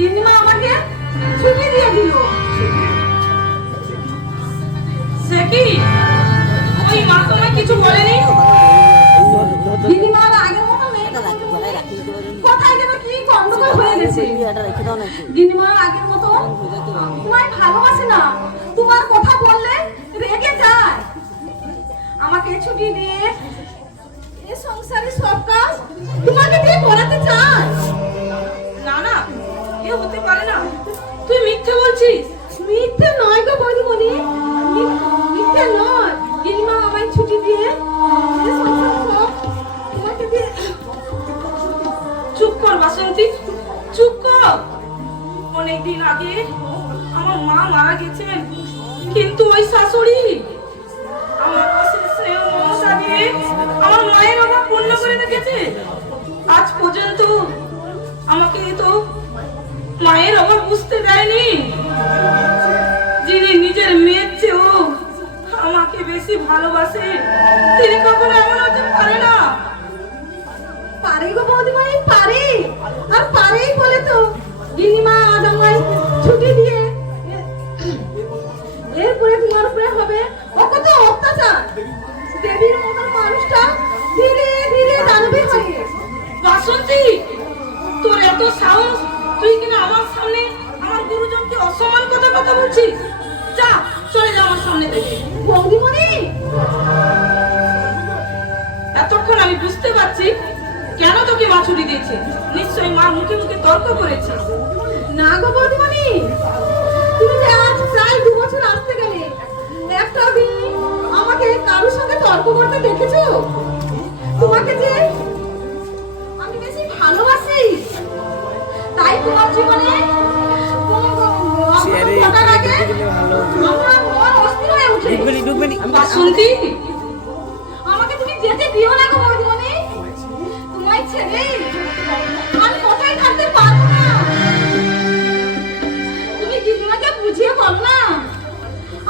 গিন্নিমা আমাকে ছুটি দিয়ে দিল। সে কি ওই মা তোমায় কিছু বলেনি? গিন্নিমা আগের মতো নেই, কোথায় যেন কি গন্ডগোল হয়ে গেছে। গিন্নিমা আগের মতো তোমায় ভালোবাসে না, তোমার কথা বললে রেগে যায়। আমাকে ছুটি দিয়ে এই সংসারের সব কাজ তোমাকে দিয়ে করাতে চায়। না না, এ হতে পারে না, তুই মিথ্যে বলছিস। মিথ্যে নয় গো বৌদিমণি, মিথ্যে নয়। গিন্নিমা আমায় ছুটি দিয়ে এই সংসারের সব তোমাকে দিয়ে। চুপ কর বাসন্তী, চুপ কর। অনেকদিন আগে আমার মা মারা গেছেন, কিন্তু ওই শাশুড়ি আমার পাশে স্নেহ মমতা দিয়ে আমার মায়ের অভাব পূর্ণ করে রেখেছে। আজ পর্যন্ত আমাকে তো মায়ের অভাব বুঝতে দেয়নি। যিনি নিজের মেয়ের চেয়েও আমাকে বেশি ভালোবাসে, তিনি কখনো এমন হতে পারে না। পারে গো বৌদিমণি, পারে। আর পারেই বলে তো গিন্নিমা আজ আমায় ছুটি দিয়ে এরপরে তোমার উপরে হবে ও কত অত্যাচার। দেবীর মতন মানুষটা ধীরে ধীরে দানবী হয়ে। বাসন্তী, তোর এত সাহস, তুই কিনা আমার সামনে আমার গুরুজনকে অসম্মান কথা বলছিস? যা, চলে যা আমার সামনে থেকে। বৌদিমণি, এতক্ষণ আমি বুঝতে পারছি কেন তোকে মা ছুটি দিয়েছে। নিশ্চয়ই মা মুখে মুখে তর্ক করেছে। না গো বৌদিমণি, তুমি যে আজ প্রায় 2 বছর আসতে গেলে, একটা দিন আমাকে কারোর সঙ্গে তর্ক করতে দেখেছো? তোমাকে যে আমি বেশি ভালোবাসি, তাই তোমার জীবনে ঘটার আগে আমার মন অস্থির হয়ে ওঠে। বাসন্তী, আমাকে তুমি যেতে দিও না গো বৌদিমণি, তোমায় ছেড়ে আমি কোথায় থাকতে পারবো না। তুমি গিন্নিমাকে বুঝিয়ে বলো না,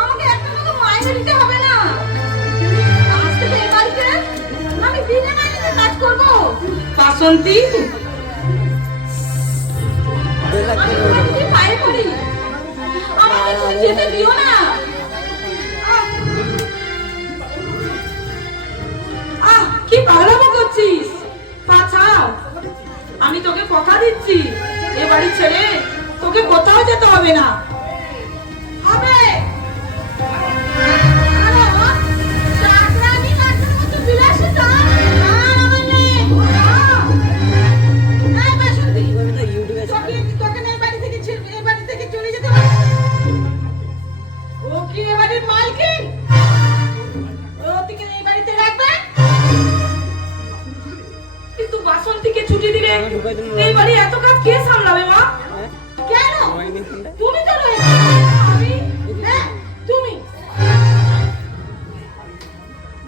আমাকে একটা টাকা মাইনে দিতে হবে না। আজ থেকে এই বাড়িতে আমি বিনা মাইনেতে কাজ করবো। বাসন্তী, আমি তোমার দিদি পায়ে পড়ি, আমাকে তুমি যেতে দিও না। আহ, কি পাগলামো করছিস? পা ছাড়। আমি তোকে কথা দিচ্ছি, এ বাড়ি ছেড়ে তোকে কোথাও যেতে হবে না। হবে আরে চাকরানি কাজের মতো বিলাসিতা আর আমার নেই। এই বাসন্তী, তোকে এই বাড়ি থেকে এই বাড়ি থেকে চলে যেতে হবে। ও কি এ বাড়ির মালকিন? ও তোকে এই বাড়িতে রাখবে? কিন্তু বাসন্তীকে ছুটি দিলে এই বাড়ি এত কাজ কে সামলাবে মা? কেন? তুমি তো রয়েছো। আমি? হ্যাঁ, তুমি।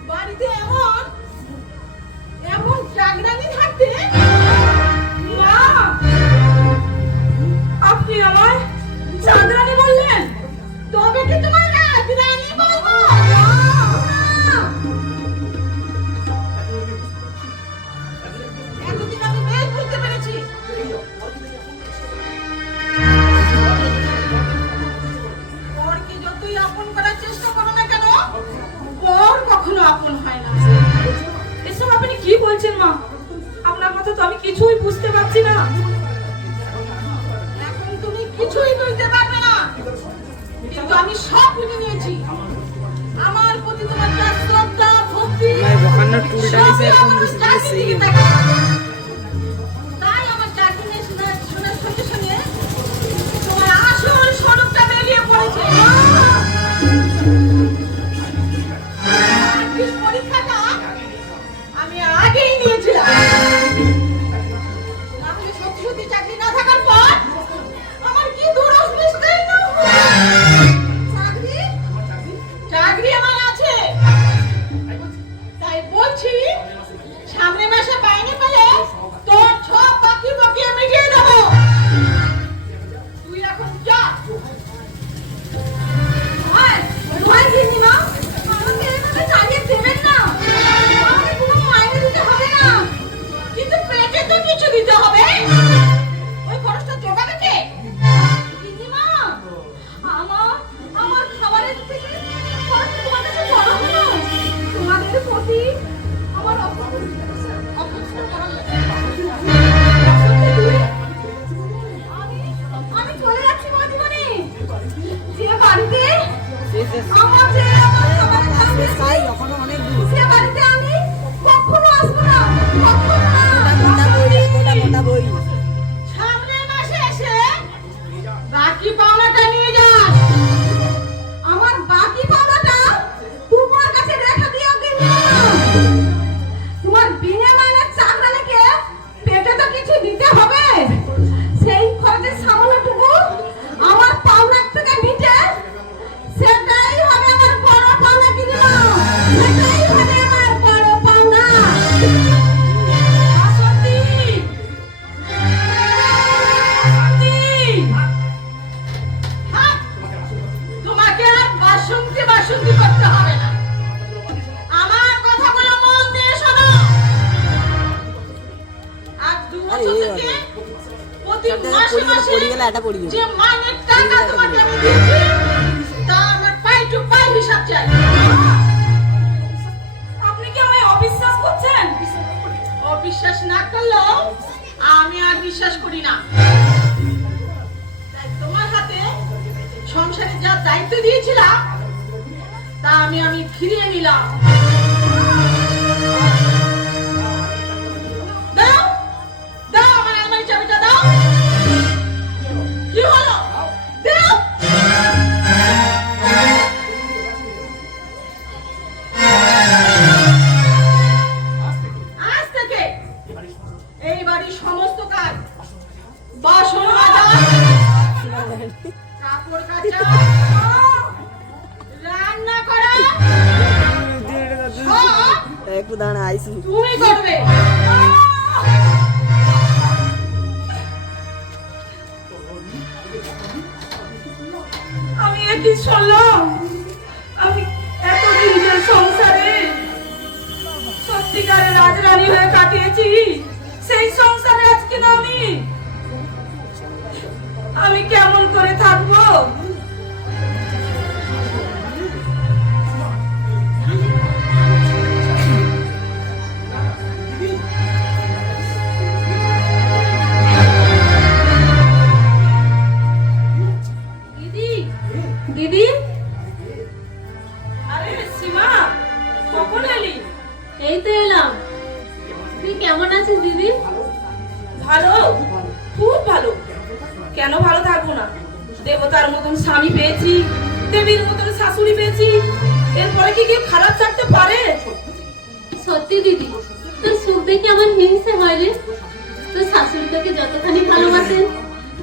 বাড়িতে এমন এমন চাকরানি থাকতে মা, আপনি আমায় চাঁদরানী বললেন? তবে কি তোমার রাজরানী বলবো? এতদিন আমি বেশ বুঝতে পেরেছি। পরকে যতই আপন করার চেষ্টা করো না কেন, পর কখনো আপন হয় না। এসব আপনি কি বলছেন মা? আপনার কথা তো আমি কিছুই বুঝতে পারছি না। এখন তুমি কিছুই বুঝতে পারবে না, কিন্তু আমি সব বুঝে নিয়েছি। আমার প্রতি তোমার যা শ্রদ্ধা ভক্তি, সবই আমার ওই চাকরি থেকে থাকে। তাই আমার চাকরি নিয়ে শোনার সঙ্গে সঙ্গে তোমার আসল স্বরূপটা বেরিয়ে পড়েছে। চাকরির পরীক্ষাটা আমি আগেই নিয়েছিলাম। তাহলে সত্যি সত্যি চাকরি না থাকার পর আমার কি দুরস মিশতেই না। চাকরি চাকরি আমার আছে, তাই বলছি সামনে মাসে মাইনে পেলে তোর সব বাকি বকিয়ে মিটিয়ে দেবো। তুই এখন যা। ভয় গিন্নিমা, আমাকে এভাবে চালিয়ে দেবেন না, আমাকে কোনো মাইনে দিতে হবে না। তোমার বিনা মাইনের চাকরানিকে পেটে তো কিছু দিতে হবে, সেই খরচের সামান্যটুকু আমার পাওনার থেকে নিতে, সেটাই হবে আমার বড় পাওনা। কি দিল, সেটাই হবে আমার বড় পাওনা। বাসন্তী, বাসন্তী। থাক, তোমাকে আর বাসন্তী বাসন্তী করতে হবে না। আমার কথাগুলো মন দিয়ে শোনো। আর 2 বছর থেকে প্রতি মাসে মাসে যে মাইনের টাকা তোমাকে আমি দিচ্ছি, তা আমার পাই টু পাই হিসাব চাই। আপনি কি আমায় অবিশ্বাস করছেন? অবিশ্বাস না করলেও আমি আর বিশ্বাস করি না। তাই তোমার হাতে সংসারে যা দায়িত্ব দিয়েছিলাম, তা আমি ফিরিয়ে নিলাম। দাও, দাও আমার আলমারি চাবিটা দাও। কি হলো, দাও। আজ থেকে এই বাড়ির সমস্ত কাজ, বাসন মাজা, কাপড় কাচা, রান্না করা, সব একটু দাঁড়া আইসি। তুমি করবে। আমি কি শুনলাম? আমি এতদিন যে সংসারে সত্যিকারের রাজরানী হয়ে কাটিয়েছি, সেই সংসারে আজকে না আমি কেমন করে থাকবো? দিদি, দিদি, আরে সীমা, কখন এলি? এই তো এলাম। তুই কেমন আছিস দিদি? ভালো, খুব ভালো। কেন ভালো থাকবো না? দেবতার মতন স্বামী পেয়েছি, দেবীর মতন শাশুড়ি পেয়েছি, এরপরে কি কেউ খারাপ থাকতে পারে? সত্যি দিদি, তোর সুখ দেখে আমার হিংসে হয় রে। তোর শাশুড়ি তোকে যতখানি ভালোবাসেন,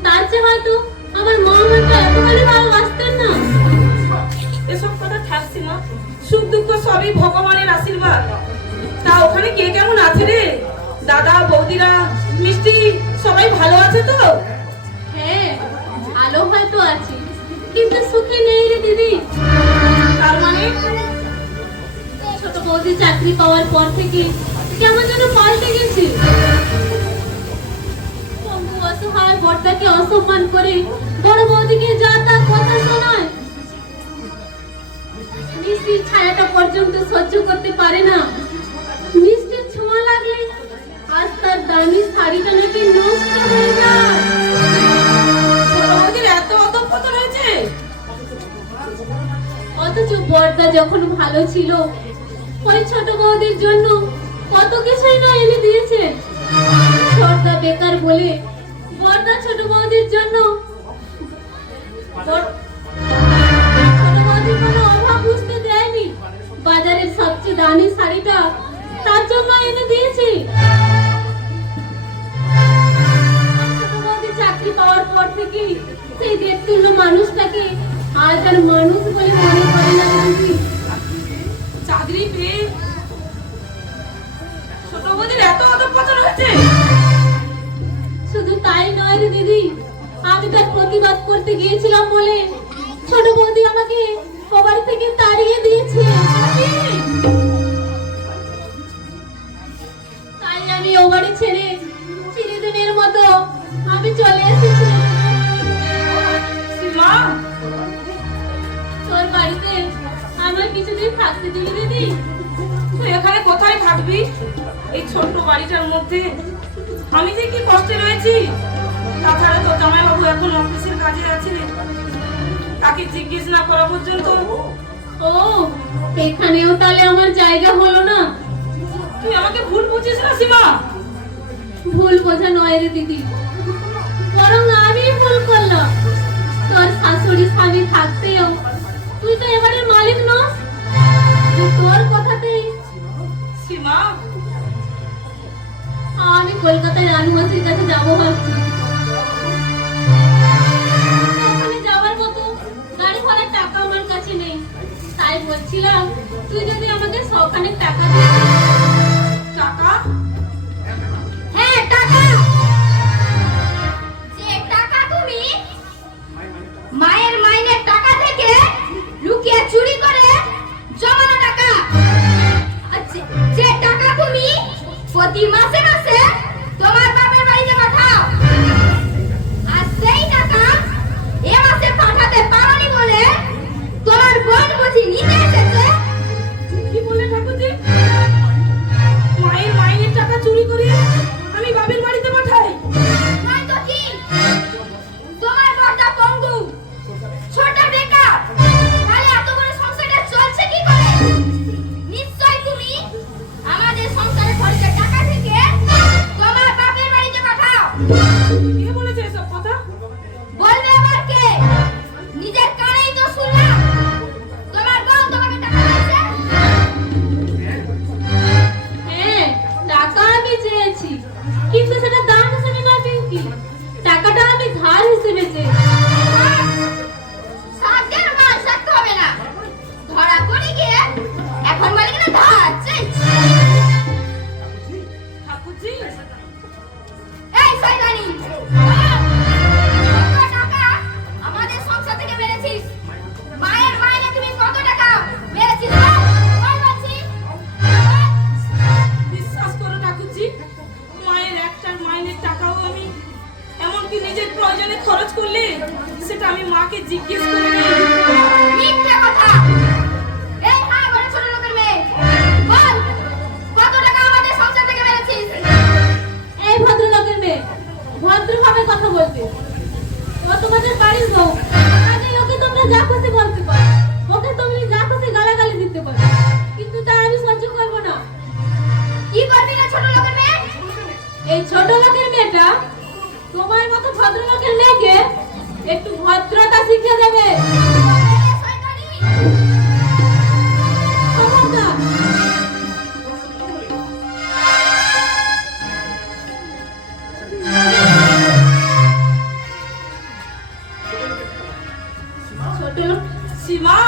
তার চেয়ে হয়তো আমার মা হয়তো এতখানি ভালোবাসতেন না। এসব কথা থাকছি মা, সুখ দুঃখ সবই ভগবানের আশীর্বাদ। তা ওখানে কে কেমন আছে রে? দাদা, বৌদিরা, মিষ্টি সবাই ভালো আছে তো? হ্যাঁ, ভালো হয়তো আছি, কিন্তু সুখে নেই রে দিদি। তার মানে ছোট বৌদি চাকরি পাওয়ার পর থেকে কেমন যেন পাল্টে গেছে। বন্ধু অসহায় বড়দাকে অসম্মান করে বড় বৌদিকে যা তা কথা শোনায়। মিষ্টির ছায়াটা পর্যন্ত সহ্য করতে পারে না। মিষ্টির ছোঁয়া লাগলে আজ তার দামি শাড়িটা নাকি নষ্ট হয়ে যায়। ছোট বৌদির এত অধঃপতন হয়েছে? অথচ বড়দা যখন ভালো ছিল, ওই ছোট বৌদির জন্য কত কিছুই না এনে দিয়েছে। বড়দা বেকার বলে বড়দা ছোট বৌদির জন্য ছোট বৌদির কোনো অভাব বুঝতে দেয়নি। বাজারের সবচেয়ে দামি শাড়িটা তার জন্য এনে দিয়েছে। ছোট বৌদি চাকরি পাওয়ার পর থেকে সেই দেখতুল্য মানুষটাকে আজ আর মানুষ বলে মনে করে না দিদি। চাকরি পেয়ে ছোট বৌদির এত অধঃপতন হয়েছে? শুধু তাই নয় রে দিদি, আমি তার প্রতিবাদ করতে গিয়েছিলাম বলে ছোট বৌদি আমাকে ও বাড়ি থেকে তাড়িয়ে দিয়েছে। তাই আমি ও বাড়ি ছেড়ে চিরদিনের মতো আমি চলে এসেছি। সীমা, তোর বাড়িতে আমার কিছুদিন থাকতে দিবি দিদি? তুই এখানে কোথায় থাকবি? এই ছোট্ট বাড়িটার মধ্যে আমি যে কি কষ্টে রয়েছি। তাছাড়া তো জামাইবাবু এখন অফিসের কাজে আছে, তাকে জিজ্ঞেস না করা পর্যন্ত। ও, এখানেও তাহলে আমার জায়গা হলো না? তুই আমাকে ভুল বুঝিস না সীমা। ভুল বোঝা নয় রে দিদি, বরং আমি ভুল করলাম। তোর শাশুড়ি স্বামী থাকতেও তুই তো এবারে মালিক নস যে তোর কথাতেই সীমা, আমি কলকাতায় রানু মাসির কাছে যাবো ভাবছি। ওখানে যাওয়ার মতো গাড়ি ভাড়ার টাকা আমার কাছে নেই, তাই বলছিলাম তুই যদি আমাকে সখানেক টাকা দিস। টাকা? হ্যাঁ টাকা। যে টাকা তুমি মায়ের মাইনের টাকা থেকে লুকিয়ে চুরি করে জমানো টাকা, আর যে টাকা তুমি প্রতি মাসে মাসে তোমার বাপের বাড়িতে পাঠাও, আর সেই টাকা এ মাসে পাঠাতে পারোনি বলে তোমার বোন বুঝি নিতে এসেছে। কি বলে ঠাকুরজি? মায়ের মাইনের টাকা চুরি করে আমি বাপের বাড়িতে পাঠাই? নয় তো কি, তোমার বড়টা পঙ্গু, ছোট বেকার, তাহলে এত বড় সংসারটা চলছে কি করে? নিশ্চয় তুমি আমাদের সংসারে খরচে টাকা থেকে তোমার বাপের বাড়িতে পাঠাও। কে বলেছে এসব কথা? বলবে আবার কে? নিজের কানেই তো শুনলাম তোমার বোন তোমাকে টাকা দিয়েছে। হ্যাঁ, টাকা আমি চেয়েছি, কিন্তু সেটা দাম হিসেবে নয় পিঙ্কি, টাকাটা আমি ধার হিসেবে চেয়েছি। সাধ্যের মাল সাথে হবে না, ধরা পড়ে গিয়ে এখন বলে কিনা ধার চাইছি। ঠাকুরজি, এই শয়তানি, কত টাকা আমাদের সংসার থেকে মেরেছিস? মায়ের মাইনে তুমি কত টাকা মেরেছিস? বল বলছি। বিশ্বাস করো ঠাকুরজি, মায়ের একটা মাইনের টাকাও আমি এমনকি নিজের প্রয়োজনে খরচ করলে সেটা আমি মাকে জিজ্ঞেস করে নিই। মিথ্যে কথা। এই হ্যাঁ বড় ছোট লোকের মেয়ে, বল কত টাকা আমাদের সংসার থেকে মেরেছিস? এই ভদ্রলোকের মেয়ে, ভদ্রভাবে কথা বলতে। ও তোমাদের বাড়ির বউ, কাজেই ওকে তোমরা যা খুশি বলতে পারো, ওকে তুমি যা খুশি গালাগালি দিতে পারো, কিন্তু তা আমি সহ্য করবো না। কি করবি না ছোট লোকের মেয়ে? এই ছোট লোকের মেয়েটা তোমার মতো ভদ্রলোকের মেয়েকে একটু ভদ্রতা শিখিয়ে দেবে। এই শয়তানি, খবরদার। ছোট লোক সীমা,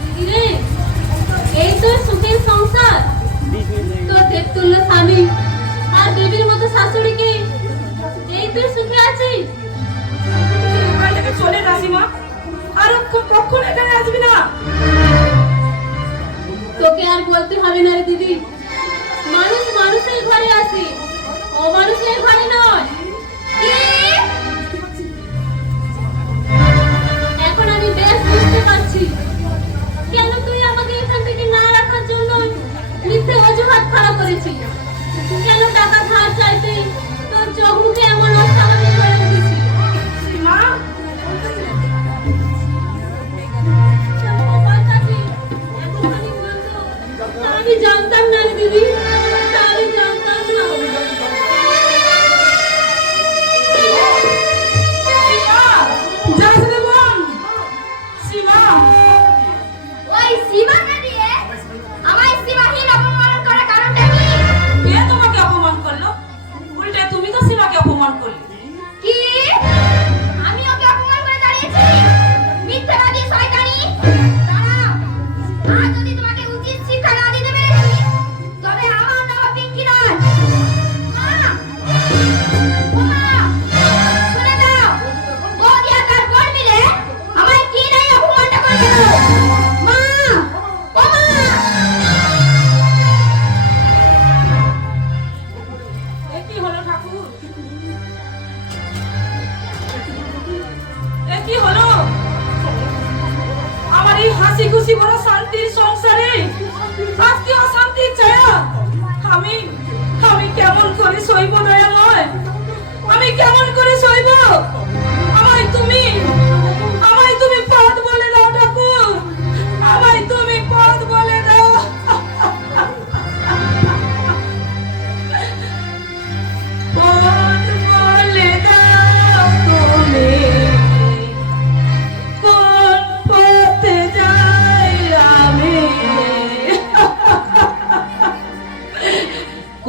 দিদিরে, এই তোর সুখের সংসার, তোর দেবতুল্য স্বামী আর দেবীর মতো শাশুড়িকে, এই তুই সুখে আছিস? তুই ওখান থেকে চলে যা সীমা, আর কখন এখানে আসবি না। তোকে আর বলতে হবে না রে দিদি, মানুষ মানুষের ঘরে আসে, অমানুষের ঘরে নয়। কি? এখন আমি বেশ বুঝতে পারছি কেন তুই আমাকে এখান থেকে না রাখার জন্য মিথ্যে অজুহাত খাড়া করেছিস, কেন টাকা ধার চাইতে তোর চোখ মুখে এমন অস্বাভাবিক হয়ে উঠেছিল। সীমা, কপাল থাকলে এতখানি বলতো, তা আমি জানতাম না রে দিদি, তা আমি জানতাম না। সীমা, যাস রে বোন। সীমা, ওই সীমাকে দিয়ে আমায় সীমাহীন অপমান করার কারণটা কি? কে তোমাকে অপমান করলো? উল্টে তুমি তো সীমাকে অপমান করলে।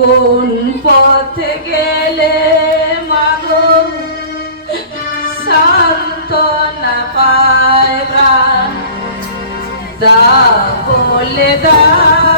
কোন পথে গেলে মাগো সান্তনা পায় প্রাণ, দাও বলে দাও